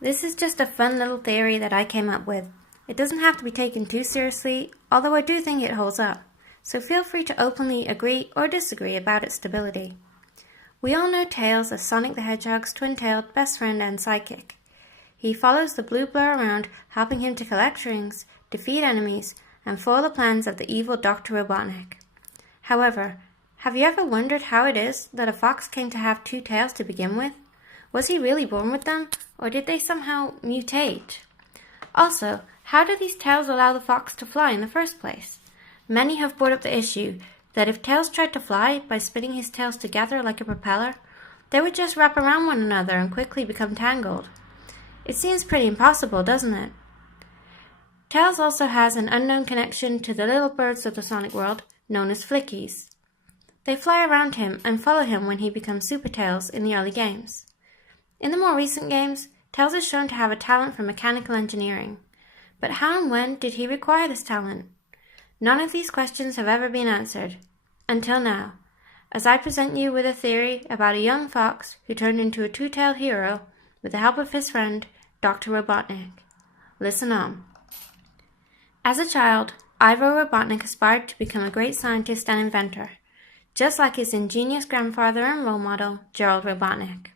This is just a fun little theory that I came up with. It doesn't have to be taken too seriously, although I do think it holds up, so feel free to openly agree or disagree about its stability. We all know Tails as Sonic the Hedgehog's twin-tailed best friend and sidekick. He follows the blue blur around, helping him to collect rings, defeat enemies, and foil the plans of the evil Dr. Robotnik. However, have you ever wondered how it is that a fox came to have two tails to begin with? Was he really born with them, or did they somehow mutate? Also, how do these tails allow the fox to fly in the first place? Many have brought up the issue that if Tails tried to fly by spinning his tails together like a propeller, they would just wrap around one another and quickly become tangled. It seems pretty impossible, doesn't it? Tails also has an unknown connection to the little birds of the Sonic world, known as flickies. They fly around him and follow him when he becomes Super Tails in the early games. In the more recent games, Tails is shown to have a talent for mechanical engineering. But how and when did he acquire this talent? None of these questions have ever been answered, until now, as I present you with a theory about a young fox who turned into a two-tailed hero with the help of his friend, Dr. Robotnik. Listen on. As a child, Ivo Robotnik aspired to become a great scientist and inventor, just like his ingenious grandfather and role model, Gerald Robotnik.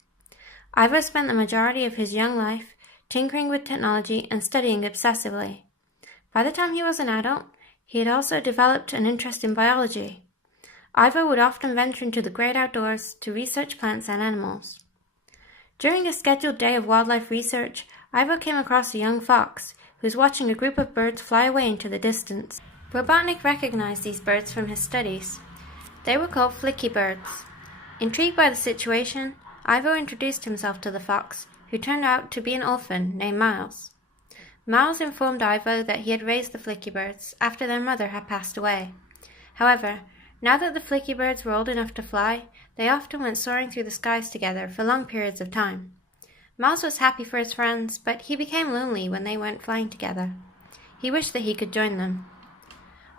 Ivo spent the majority of his young life tinkering with technology and studying obsessively. By the time he was an adult, he had also developed an interest in biology. Ivo would often venture into the great outdoors to research plants and animals. During a scheduled day of wildlife research, Ivo came across a young fox who was watching a group of birds fly away into the distance. Robotnik recognized these birds from his studies. They were called flicky birds. Intrigued by the situation, Ivo introduced himself to the fox, who turned out to be an orphan named Miles. Miles informed Ivo that he had raised the flicky birds after their mother had passed away. However, now that the flicky birds were old enough to fly, they often went soaring through the skies together for long periods of time. Miles was happy for his friends, but he became lonely when they went flying together. He wished that he could join them.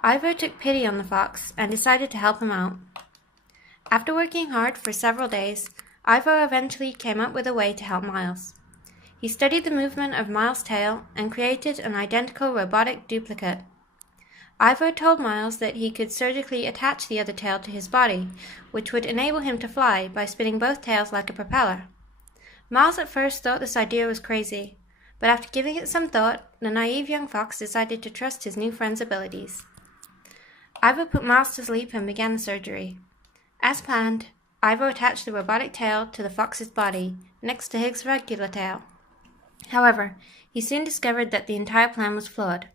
Ivo took pity on the fox and decided to help him out. After working hard for several days, Ivo eventually came up with a way to help Miles. He studied the movement of Miles' tail and created an identical robotic duplicate. Ivo told Miles that he could surgically attach the other tail to his body, which would enable him to fly by spinning both tails like a propeller. Miles at first thought this idea was crazy, but after giving it some thought, the naive young fox decided to trust his new friend's abilities. Ivo put Miles to sleep and began the surgery. As planned, Ivo attached the robotic tail to the fox's body, next to his regular tail. However, he soon discovered that the entire plan was flawed.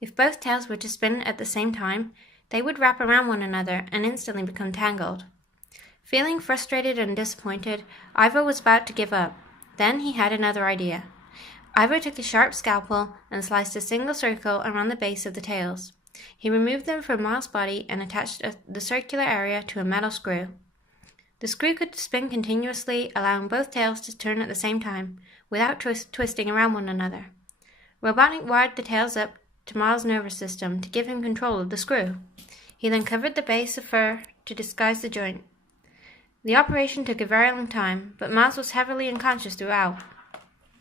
If both tails were to spin at the same time, they would wrap around one another and instantly become tangled. Feeling frustrated and disappointed, Ivo was about to give up. Then he had another idea. Ivo took a sharp scalpel and sliced a single circle around the base of the tails. He removed them from Miles' body and attached the circular area to a metal screw. The screw could spin continuously, allowing both tails to turn at the same time, without twisting around one another. Robotnik wired the tails up to Miles' nervous system to give him control of the screw. He then covered the base of fur to disguise the joint. The operation took a very long time, but Miles was heavily unconscious throughout.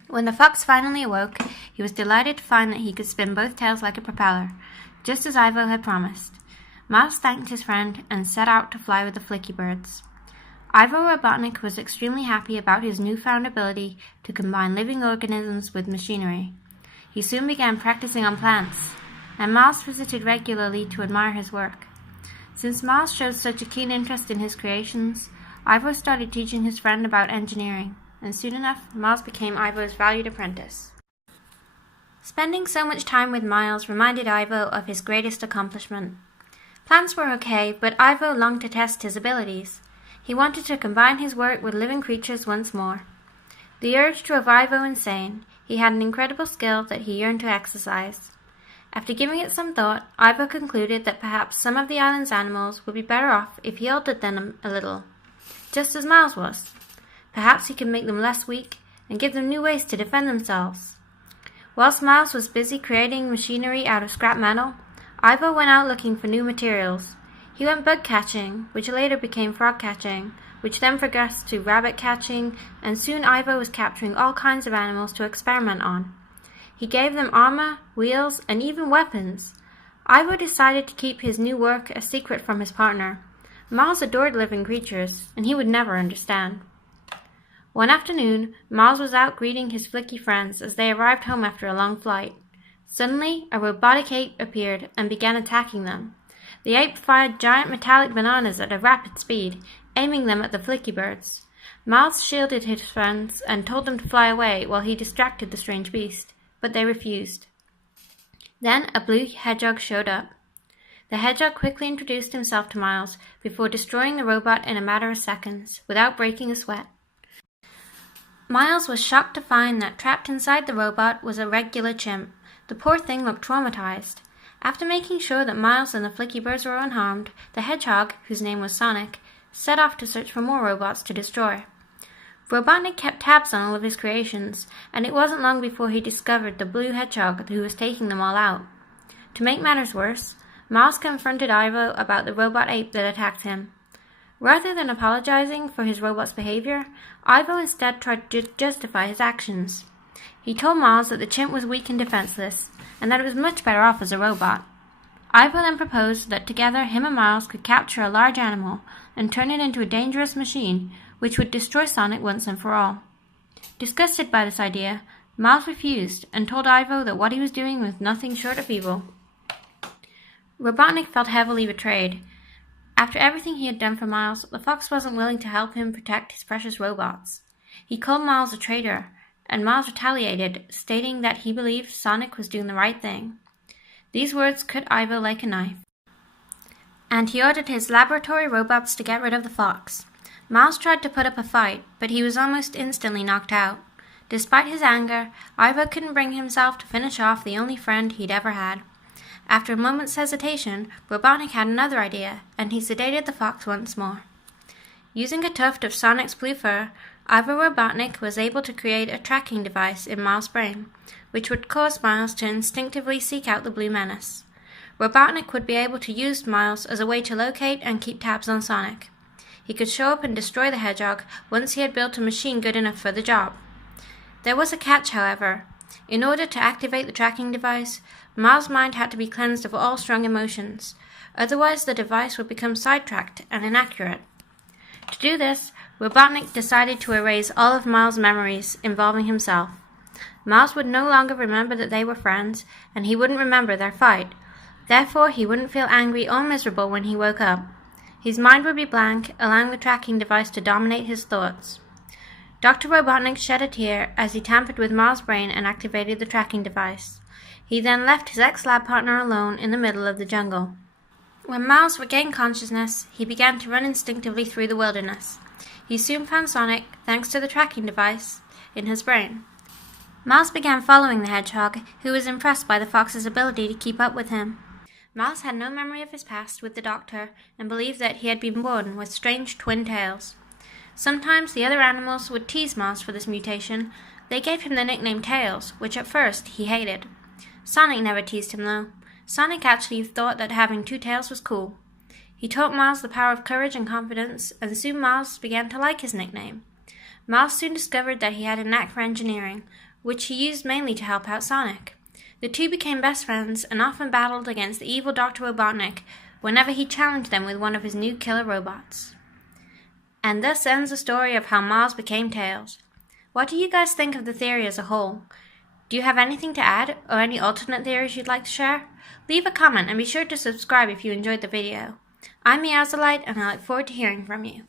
When the fox finally awoke, he was delighted to find that he could spin both tails like a propeller, just as Ivo had promised. Miles thanked his friend and set out to fly with the flicky birds. Ivo Robotnik was extremely happy about his newfound ability to combine living organisms with machinery. He soon began practicing on plants, and Miles visited regularly to admire his work. Since Miles showed such a keen interest in his creations, Ivo started teaching his friend about engineering, and soon enough, Miles became Ivo's valued apprentice. Spending so much time with Miles reminded Ivo of his greatest accomplishment. Plants were okay, but Ivo longed to test his abilities. He wanted to combine his work with living creatures once more. The urge drove Ivo insane. He had an incredible skill that he yearned to exercise. After giving it some thought, Ivo concluded that perhaps some of the island's animals would be better off if he altered them a little, just as Miles was. Perhaps he could make them less weak and give them new ways to defend themselves. Whilst Miles was busy creating machinery out of scrap metal, Ivo went out looking for new materials. He went bug catching, which later became frog catching, which then progressed to rabbit catching, and soon Ivo was capturing all kinds of animals to experiment on. He gave them armor, wheels, and even weapons. Ivo decided to keep his new work a secret from his partner. Miles adored living creatures, and he would never understand. One afternoon, Miles was out greeting his flicky friends as they arrived home after a long flight. Suddenly, a robotic ape appeared and began attacking them. The ape fired giant metallic bananas at a rapid speed, aiming them at the flicky birds. Miles shielded his friends and told them to fly away while he distracted the strange beast, but they refused. Then a blue hedgehog showed up. The hedgehog quickly introduced himself to Miles before destroying the robot in a matter of seconds, without breaking a sweat. Miles was shocked to find that trapped inside the robot was a regular chimp. The poor thing looked traumatized. After making sure that Miles and the flicky birds were unharmed, the hedgehog, whose name was Sonic, set off to search for more robots to destroy. Robotnik kept tabs on all of his creations, and it wasn't long before he discovered the blue hedgehog who was taking them all out. To make matters worse, Miles confronted Ivo about the robot ape that attacked him. Rather than apologizing for his robot's behavior, Ivo instead tried to justify his actions. He told Miles that the chimp was weak and defenseless, and that it was much better off as a robot. Ivo then proposed that together him and Miles could capture a large animal and turn it into a dangerous machine which would destroy Sonic once and for all. Disgusted by this idea, Miles refused and told Ivo that what he was doing was nothing short of evil. Robotnik felt heavily betrayed. After everything he had done for Miles, the fox wasn't willing to help him protect his precious robots. He called Miles a traitor, and Miles retaliated, stating that he believed Sonic was doing the right thing. These words cut Ivo like a knife, and he ordered his laboratory robots to get rid of the fox. Miles tried to put up a fight, but he was almost instantly knocked out. Despite his anger, Ivo couldn't bring himself to finish off the only friend he'd ever had. After a moment's hesitation, Robotnik had another idea, and he sedated the fox once more. Using a tuft of Sonic's blue fur, Ivo Robotnik was able to create a tracking device in Miles' brain, which would cause Miles to instinctively seek out the blue menace. Robotnik would be able to use Miles as a way to locate and keep tabs on Sonic. He could show up and destroy the hedgehog once he had built a machine good enough for the job. There was a catch, however. In order to activate the tracking device, Miles' mind had to be cleansed of all strong emotions. Otherwise, the device would become sidetracked and inaccurate. To do this, Robotnik decided to erase all of Miles' memories involving himself. Miles would no longer remember that they were friends, and he wouldn't remember their fight. Therefore, he wouldn't feel angry or miserable when he woke up. His mind would be blank, allowing the tracking device to dominate his thoughts. Dr. Robotnik shed a tear as he tampered with Miles' brain and activated the tracking device. He then left his ex-lab partner alone in the middle of the jungle. When Miles regained consciousness, he began to run instinctively through the wilderness. He soon found Sonic, thanks to the tracking device in his brain. Miles began following the hedgehog, who was impressed by the fox's ability to keep up with him. Miles had no memory of his past with the doctor and believed that he had been born with strange twin tails. Sometimes the other animals would tease Miles for this mutation. They gave him the nickname Tails, which at first he hated. Sonic never teased him though. Sonic actually thought that having two tails was cool. He taught Miles the power of courage and confidence, and soon Miles began to like his nickname. Miles soon discovered that he had a knack for engineering, which he used mainly to help out Sonic. The two became best friends and often battled against the evil Dr. Robotnik whenever he challenged them with one of his new killer robots. And thus ends the story of how Miles became Tails. What do you guys think of the theory as a whole? Do you have anything to add, or any alternate theories you'd like to share? Leave a comment and be sure to subscribe if you enjoyed the video. I'm Meowsalite, and I look forward to hearing from you.